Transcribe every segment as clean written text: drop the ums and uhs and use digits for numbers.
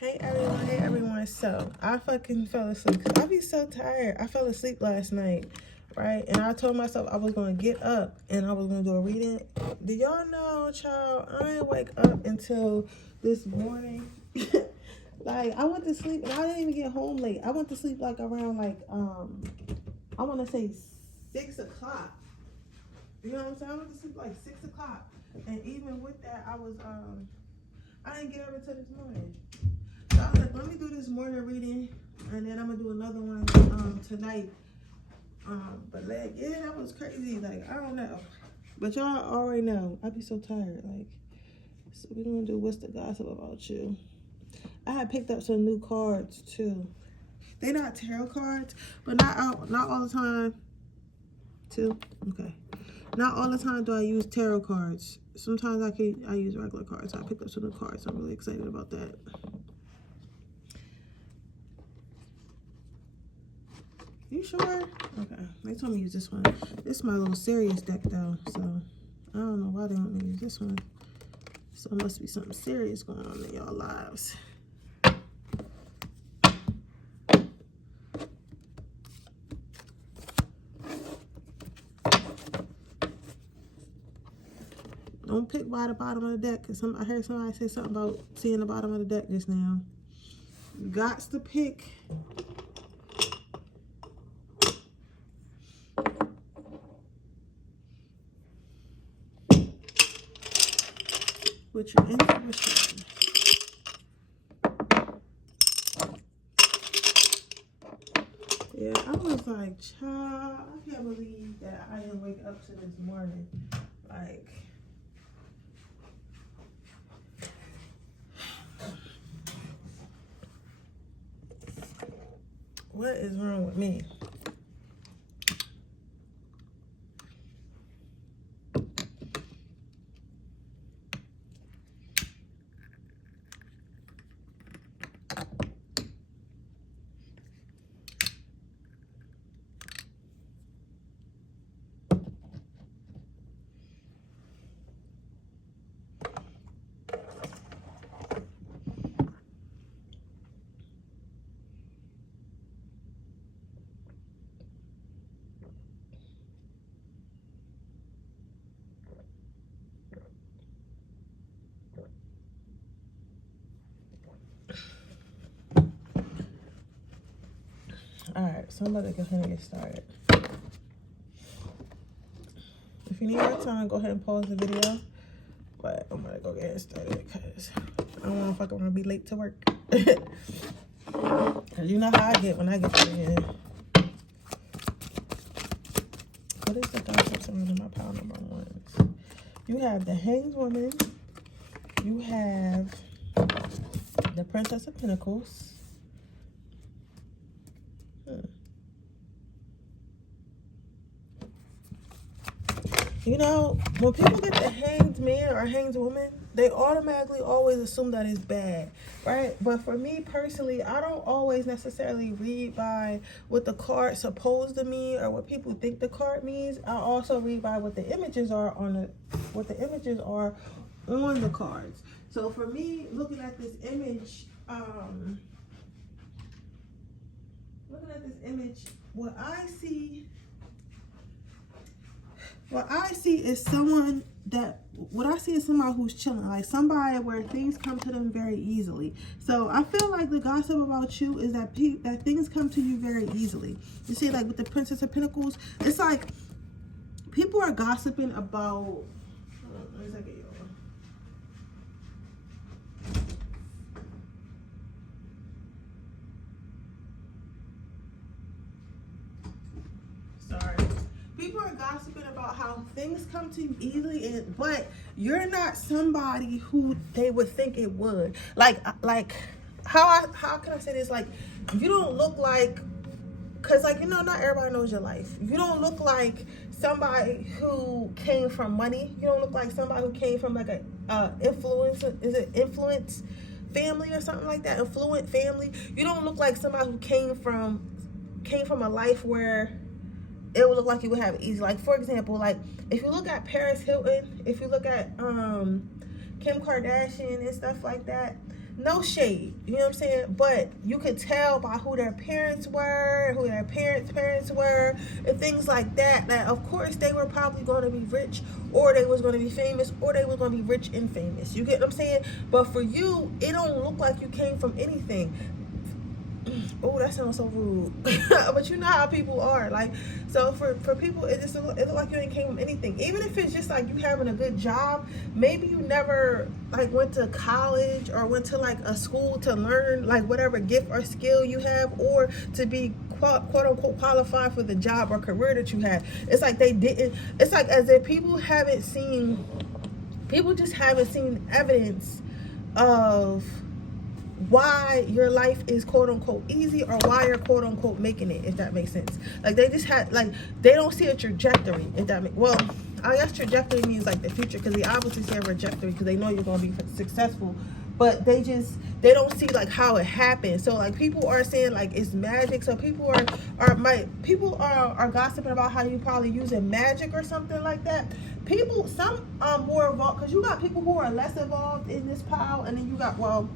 Hey everyone. So I fucking fell asleep because I be so tired. I fell asleep last night, right? And I told myself I was gonna get up and I was gonna do a reading. Do y'all know, child? I didn't wake up until this morning. Like I went to sleep and I didn't even get home late. I went to sleep like around I want to say 6 o'clock. You know what I'm saying? I went to sleep like 6 o'clock, and even with that, I didn't get up until this morning. So I was like, let me do this morning reading, and then I'm gonna do another one tonight. But like, yeah, that was crazy. Like, I don't know, but y'all already know. I be so tired. Like, so we're gonna do what's the gossip about you. I had picked up some new cards too. They're not tarot cards, but not all the time. Too okay. Not all the time do I use tarot cards. Sometimes I use regular cards. I picked up some new cards. I'm really excited about that. You sure? Okay. They told me to use this one. This is my little serious deck though, so I don't know why they want me to use this one. So it must be something serious going on in y'all lives. Don't pick by the bottom of the deck, because I heard somebody say something about seeing the bottom of the deck just now. You got to pick with your intuition. Yeah, I was like, child, I can't believe that I didn't wake up to this morning. Like, what is wrong with me? Alright, so I'm about to go ahead and get started. If you need more time, go ahead and pause the video. But I'm gonna go get started because I don't want to fuck around and be late to work. Cause you know how I get when I get to the end. What is the gossip surrounding my pile number ones? You have the Hanged Woman. You have the Princess of Pentacles. You know, when people get the Hanged Man or Hanged Woman, they automatically always assume that it's bad, right? But for me personally, I don't always necessarily read by what the card's supposed to mean or what people think the card means. I also read by what the images are on the cards. So for me, looking at this image, what I see is somebody who's chilling, like somebody where things come to them very easily. So I feel like the gossip about you is that things come to you very easily. You see, like with the Princess of Pentacles, it's like people are gossiping about. Hold on, let me take it, y'all. People are gossiping about how things come to you easily, but you're not somebody who they would think it would. Like how can I say this? Like, you don't look like, cause like, you know, not everybody knows your life. You don't look like somebody who came from money. You don't look like somebody who came from like a influence family or something like that. Affluent family. You don't look like somebody who came from a life where it would look like you would have it easy. Like, for example, like if you look at Paris Hilton, if you look at Kim Kardashian and stuff like that, No shade, you know what I'm saying? But you could tell by who their parents were, who their parents were, and things like that, that of course they were probably going to be rich, or they was going to be famous, or they was going to be rich and famous. You get what I'm saying? But for you, it don't look like you came from anything. Oh, that sounds so rude. But you know how people are. Like, so for people, it look like you ain't came from anything. Even if it's just like you having a good job, maybe you never like went to college or went to like a school to learn like whatever gift or skill you have, or to be quote unquote qualified for the job or career that you had. It's like they didn't. It's like as if people just haven't seen evidence of why your life is quote unquote easy, or why you're quote unquote making it, if that makes sense. Like they just had, like, they don't see a trajectory, if that makes, well, I guess trajectory means like the future, because they obviously see a trajectory because they know you're going to be successful, but they don't see like how it happened. So like people are saying like it's magic, so people are gossiping about how you probably using magic or something like that. Some more evolved, because you got people who are less evolved in this pile, and then you got, well,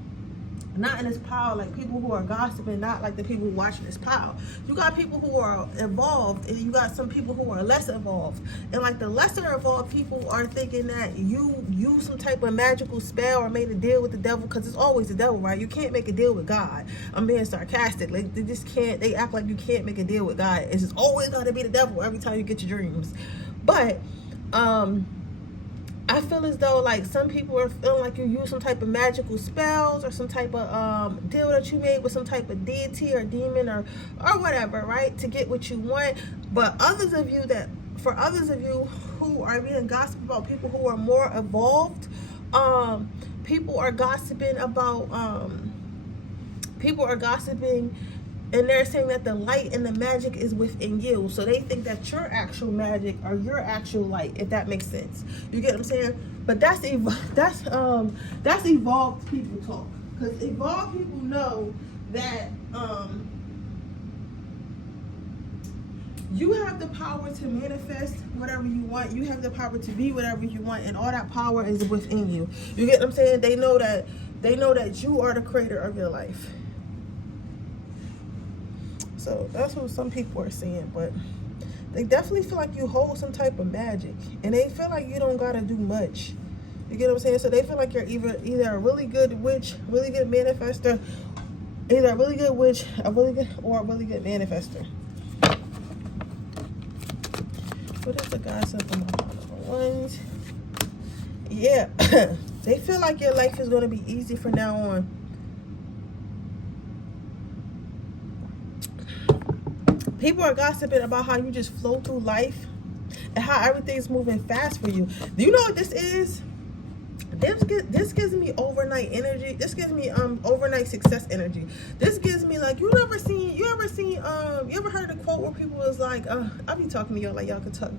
not in this pile, like people who are gossiping, not like the people watching this pile. You got people who are evolved, and you got some people who are less evolved. And like the lesser evolved people are thinking that you use some type of magical spell or made a deal with the devil, because it's always the devil, right? You can't make a deal with God. I'm being sarcastic. Like they just can't. They act like you can't make a deal with God. It's just always got to be the devil every time you get your dreams. But I feel as though like some people are feeling like you use some type of magical spells, or some type of deal that you made with some type of deity or demon or whatever, right, to get what you want. But for others of you who are being gossiped about, people who are more evolved, people are gossiping, and they're saying that the light and the magic is within you. So they think that your actual magic or your actual light, if that makes sense. You get what I'm saying? But that's evolved people talk. Because evolved people know that you have the power to manifest whatever you want. You have the power to be whatever you want, and all that power is within you. You get what I'm saying? They know that you are the creator of your life. So that's what some people are saying, but they definitely feel like you hold some type of magic, and they feel like you don't gotta do much. You get what I'm saying? So they feel like you're either a really good witch, really good manifester, either a really good witch, a really good manifester. What is the gossip on my ones? Yeah, they feel like your life is gonna be easy from now on. People are gossiping about how you just flow through life and how everything's moving fast for you. Do you know what this is? This gives me overnight energy. This gives me overnight success energy. This gives me like, you ever heard the quote where people was like, I'll be talking to y'all like y'all can talk.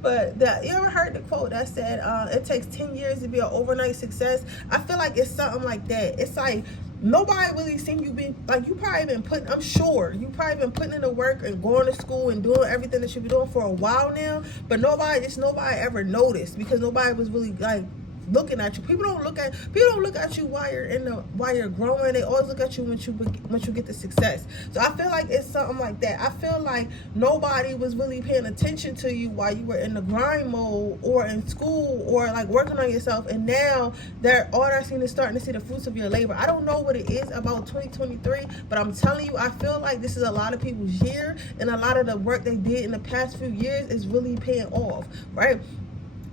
But you ever heard the quote that said it takes 10 years to be an overnight success? I feel like it's something like that. It's like nobody really seen you be like, you probably been putting, I'm sure you probably been putting in the work and going to school and doing everything that you be doing for a while now, but nobody ever noticed, because nobody was really like looking at you. People don't look at you while you're growing. They always look at you once you get the success. So I feel like it's something like that. I feel like nobody was really paying attention to you while you were in the grind mode or in school or like working on yourself, and now they're seeing is starting to see the fruits of your labor. I don't know what it is about 2023, but I'm telling you, I feel like this is a lot of people's year, and a lot of the work they did in the past few years is really paying off, right?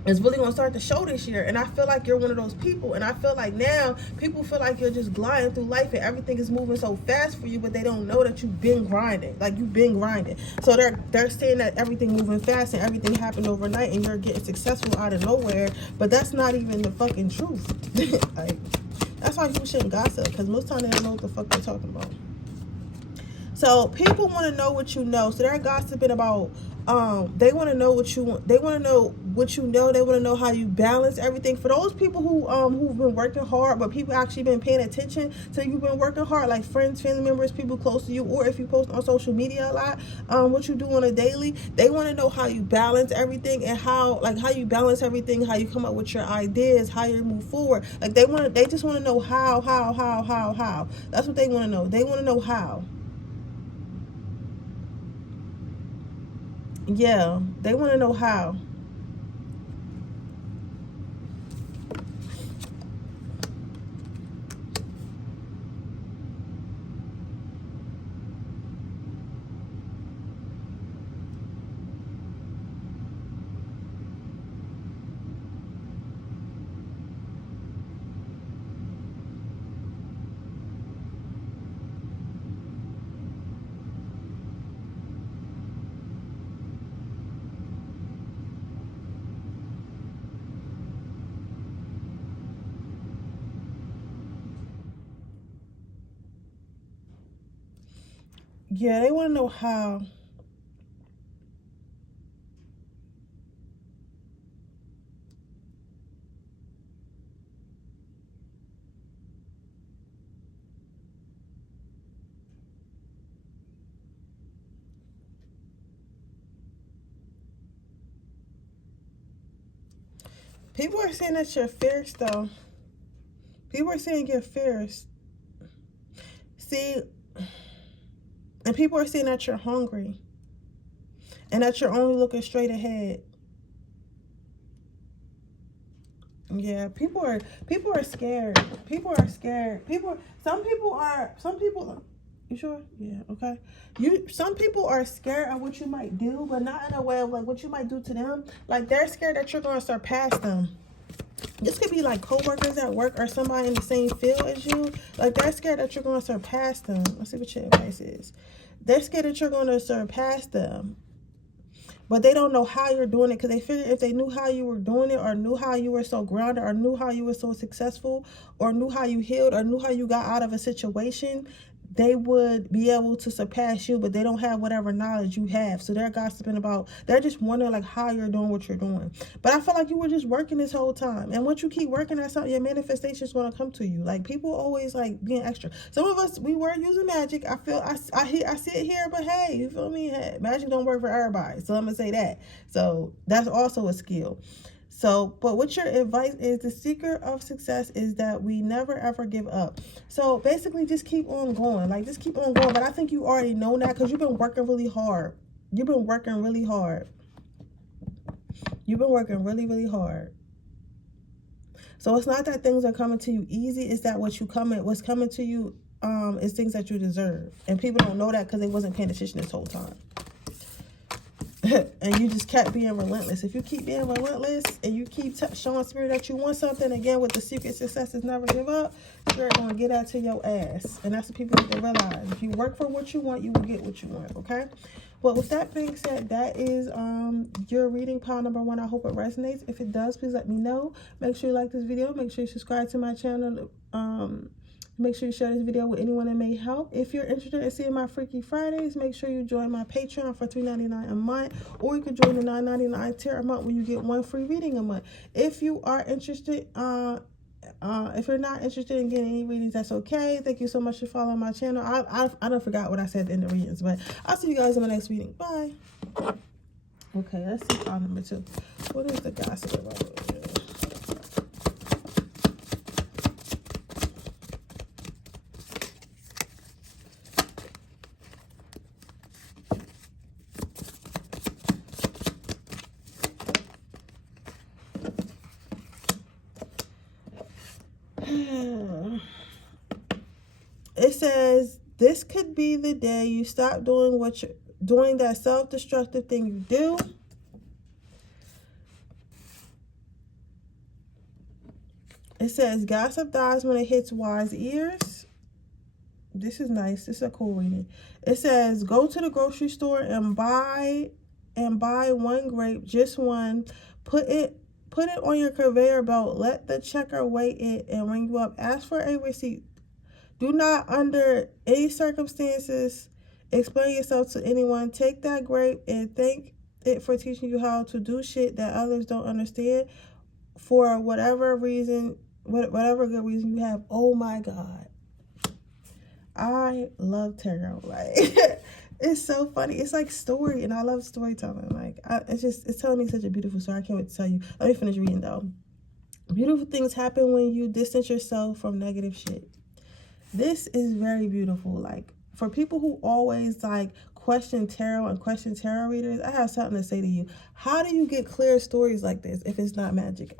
It's really going to start to show this year, and I feel like you're one of those people. And I feel like now people feel like you're just gliding through life and everything is moving so fast for you, but they don't know that you've been grinding. Like, you've been grinding. So they're saying that everything moving fast and everything happened overnight and you're getting successful out of nowhere, but that's not even the fucking truth. Like, that's why people shouldn't gossip, because most time they don't know what the fuck they're talking about. So people want to know what you know. So they're gossiping about. They want to know what you want. They want to know what you know. They want to know how you balance everything. For those people who've been working hard, but people actually been paying attention to you've been working hard, like friends, family members, people close to you, or if you post on social media a lot, what you do on a daily. They want to know how you balance everything and how you balance everything, how you come up with your ideas, how you move forward. Like they just want to know how. That's what they want to know. They want to know how. Yeah, they want to know how. Yeah, they want to know how. People are saying that you're fierce, though. People are saying you're fierce. See, and people are saying that you're hungry and that you're only looking straight ahead. Yeah, people are scared. People are scared. Some people. You sure? Yeah. Okay. Some people are scared of what you might do, but not in a way of like what you might do to them. Like they're scared that you're going to surpass them. This could be like co-workers at work or somebody in the same field as you. Like they're scared that you're going to surpass them. Let's see what your advice is. They're scared that you're going to surpass them. But they don't know how you're doing it because they figure if they knew how you were doing it or knew how you were so grounded or knew how you were so successful or knew how you healed or knew how you got out of a situation, they would be able to surpass you, but they don't have whatever knowledge you have. So they're gossiping about, they're just wondering like how you're doing what you're doing. But I feel like you were just working this whole time. And once you keep working at something, your manifestation is going to come to you. Like people always like being extra. Some of us, we were using magic. I feel, I see it here, but hey, you feel me? Hey, magic don't work for everybody. So I'm going to say that. So that's also a skill. So, but what your advice is, the secret of success is that we never ever give up. So basically just keep on going. Like just keep on going. But I think you already know that because you've been working really hard. You've been working really hard. You've been working really, really hard. So it's not that things are coming to you easy. It's that what's coming to you is things that you deserve. And people don't know that because they wasn't paying attention this whole time. And you just kept being relentless. If you keep being relentless and you keep showing spirit that you want something, again, with the secret success is never give up, spirit going to get that to your ass. And that's what people need to realize. If you work for what you want, you will get what you want, okay? Well, with that being said, that is your reading pile number 1. I hope it resonates. If it does, please let me know. Make sure you like this video. Make sure you subscribe to my channel. Make sure you share this video with anyone that may help. If you're interested in seeing my Freaky Fridays, make sure you join my Patreon for $3.99 a month, or you can join the $9.99 tier a month where you get 1 free reading a month. If you are interested, if you're not interested in getting any readings, that's okay. Thank you so much for following my channel. I don't forgot what I said in the readings, but I'll see you guys in my next reading. Bye. Okay, let's see file number 2. What is the gossip about it? It says, this could be the day you stop doing that self-destructive thing you do. It says, gossip dies when it hits wise ears. This is nice. This is a cool reading. It says, go to the grocery store and buy 1 grape, just 1. Put it on your conveyor belt. Let the checker weigh it and ring you up. Ask for a receipt. Do not, under any circumstances, Explain yourself to anyone. Take that grape and thank it for teaching you how to do shit that others don't understand for whatever reason, whatever good reason you have. Oh my God. I love tarot. Like, it's so funny. It's like story, and I love storytelling. Like, it's telling me such a beautiful story. I can't wait to tell you. Let me finish reading though. Beautiful things happen when you distance yourself from negative shit. This is very beautiful. Like, for people who always like question tarot and question tarot readers, I have something to say to you. How do you get clear stories like this if it's not magic?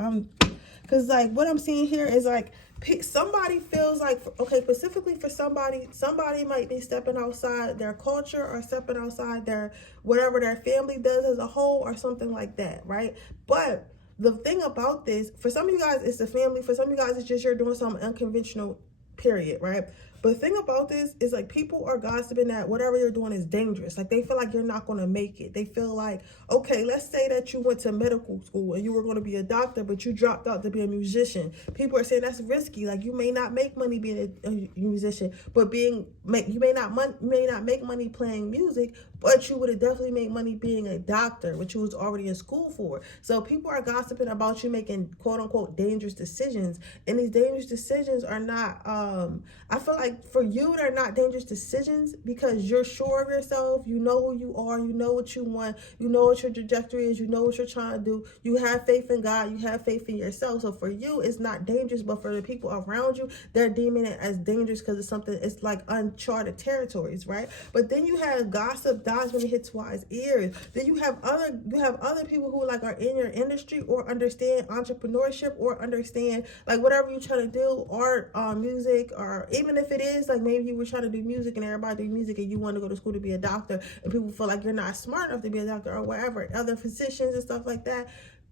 Because like what I'm seeing here is like somebody feels like, okay, specifically for somebody might be stepping outside their culture or stepping outside their whatever their family does as a whole or something like that, right? But the thing about this, for some of you guys, it's the family. For some of you guys, it's just you're doing something unconventional, period, right? But the thing about this is like people are gossiping that whatever you're doing is dangerous. Like they feel like you're not going to make it. They feel like, okay, let's say that you went to medical school and you were going to be a doctor, but you dropped out to be a musician. People are saying that's risky. Like you may not make money being a musician, but you may not make money playing music, but you would have definitely made money being a doctor, which you was already in school for. So people are gossiping about you making quote unquote dangerous decisions. And these dangerous decisions are not, I feel like for you, they're not dangerous decisions because you're sure of yourself. You know who you are. You know what you want. You know what your trajectory is. You know what you're trying to do. You have faith in God. You have faith in yourself. So for you, it's not dangerous, but for the people around you, they're deeming it as dangerous because it's something, it's like uncharted territories, right? But then you have gossip dies when it hits wise ears. Then you have other people who like are in your industry or understand entrepreneurship or understand like whatever you're trying to do, art, music, or even if it is like maybe you were trying to do music and everybody do music and you want to go to school to be a doctor and people feel like you're not smart enough to be a doctor or whatever, other physicians and stuff like that,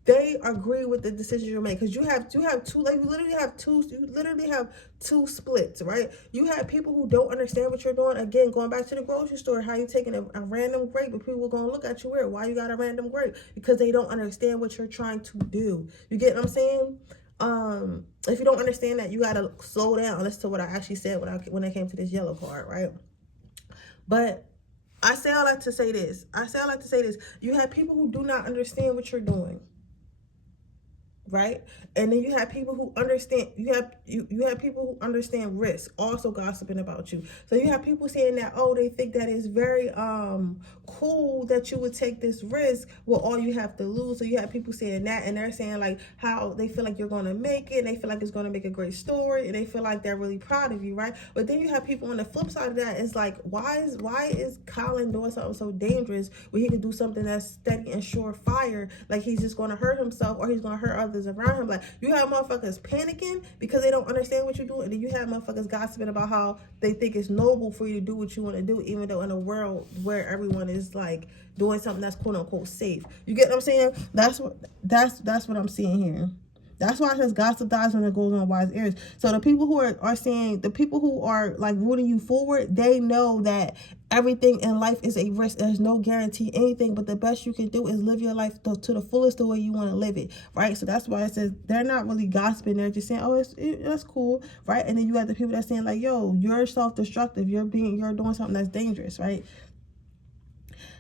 they agree with the decisions you make because you have two, like you literally have two splits, right? You have people who don't understand what you're doing. Again, going back to the grocery store, how you taking a random grape, but people are gonna look at you weird. Why you got a random grape? Because they don't understand what you're trying to do. You get what I'm saying? If you don't understand that, you gotta slow down. Listen to what I actually said when I came to this yellow card, right? But I say all that to say this. You have people who do not understand what you're doing. Right? And then you have people who understand, you have people who understand risk also gossiping about you. So you have people saying that, oh, they think that it's very cool that you would take this risk. Well, all you have to lose. So you have people saying that, and they're saying like how they feel like you're going to make it, and they feel like it's going to make a great story, and they feel like they're really proud of you, right? But then you have people on the flip side of that, it's like, why is Colin doing something so dangerous when he could do something that's steady and surefire? Like he's just going to hurt himself or he's going to hurt others around him. Like you have motherfuckers panicking because they don't understand what you do, and then you have motherfuckers gossiping about how they think it's noble for you to do what you want to do, even though in a world where everyone is like doing something that's quote unquote safe. You get what I'm saying? That's what I'm seeing here. That's why it says gossip dies when it goes on wise ears. So the people who are saying, the people who are like rooting you forward, they know that everything in life is a risk. There's no guarantee anything, but the best you can do is live your life to the fullest the way you want to live it, right? So that's why it says they're not really gossiping. They're just saying, oh, that's cool, right? And then you have the people that's saying like, yo, you're self-destructive. You're doing something that's dangerous, right?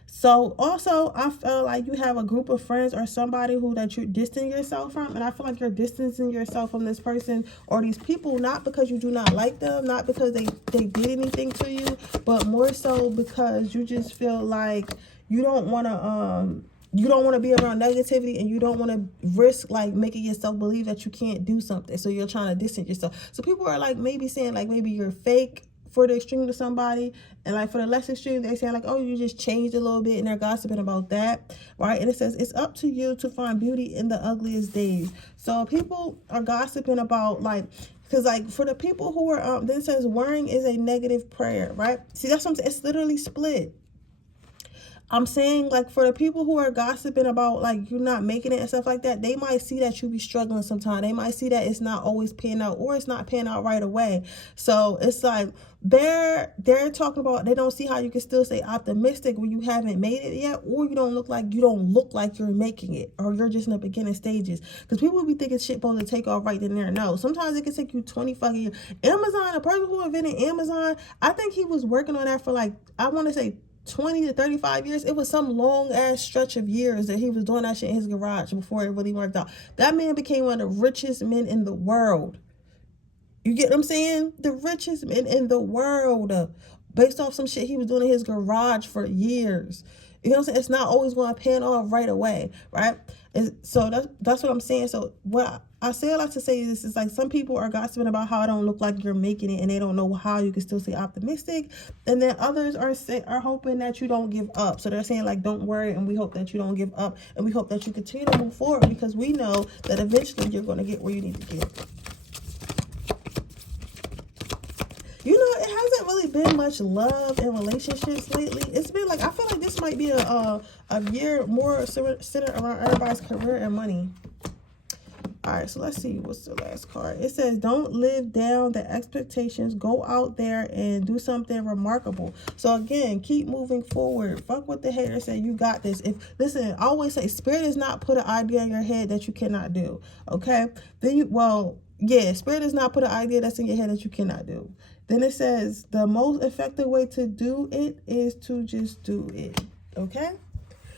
So also, I feel like you have a group of friends or somebody that you're distancing yourself from. And I feel like you're distancing yourself from this person or these people, not because you do not like them, not because they did anything to you, but more so because you just feel like you don't want to be around negativity, and you don't want to risk like making yourself believe that you can't do something. So you're trying to distance yourself. So people are like maybe saying like maybe you're fake for the extreme to somebody, and like for the less extreme, they say like, oh, you just changed a little bit, and they're gossiping about that, right? And it says it's up to you to find beauty in the ugliest days. So people are gossiping about like, because like for the people who are then it says worrying is a negative prayer, right? See, that's what I'm saying. It's literally split. I'm saying, like, for the people who are gossiping about, like, you not making it and stuff like that, they might see that you be struggling sometimes. They might see that it's not always paying out, or it's not paying out right away. So it's like they're talking about, they don't see how you can still stay optimistic when you haven't made it yet, or you don't look like you're making it, or you're just in the beginning stages. Because people will be thinking shit supposed to take off right then and there. No, sometimes it can take you 20 fucking years. Amazon, a person who invented Amazon, I think he was working on that for, like, I want to say 20 to 35 years. It was some long ass stretch of years that he was doing that shit in his garage before it really worked out. That man became one of the richest men in the world. You get what I'm saying? The richest man in the world, based off some shit he was doing in his garage for years. You know what I'm saying? It's not always going to pan off right away, right? So that's what I'm saying. So what I say, I like to say this is, like, some people are gossiping about how it don't look like you're making it, and they don't know how you can still stay optimistic. And then others are hoping that you don't give up. So they're saying, like, don't worry, and we hope that you don't give up, and we hope that you continue to move forward, because we know that eventually you're going to get where you need to get. You know, it hasn't really been much love in relationships lately. It's been like, I feel like this might be a year more centered around everybody's career and money. All right, so let's see. What's the last card? It says, don't live down the expectations. Go out there and do something remarkable. So again, keep moving forward. Fuck what the haters say. You got this. Listen, I always say, spirit does not put an idea in your head that you cannot do. Okay? Spirit does not put an idea that's in your head that you cannot do. Then it says, the most effective way to do it is to just do it. Okay?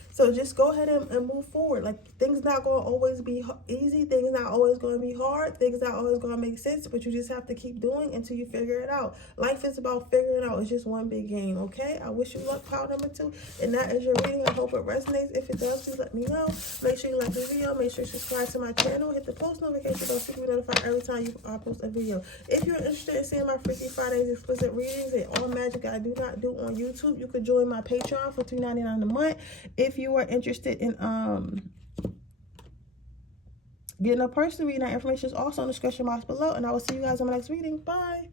So just go ahead and move forward. Like, things not going to always be easy. Things not always going to be hard. Things not always going to make sense. But you just have to keep doing until you figure it out. Life is about figuring it out. It's just one big game, okay? I wish you luck, pile number 2. And that is your reading. I hope it resonates. If it does, please let me know. Make sure you like the video. Make sure you subscribe to my channel. Hit the post notification bell so you can be notified every time I post a video. If you're interested in seeing my Freaky Fridays explicit readings and all magic I do not do on YouTube, you could join my Patreon for $3.99 a month. If you are interested in getting a personal reading, that information is also in the description box below, and I will see you guys in my next reading. Bye.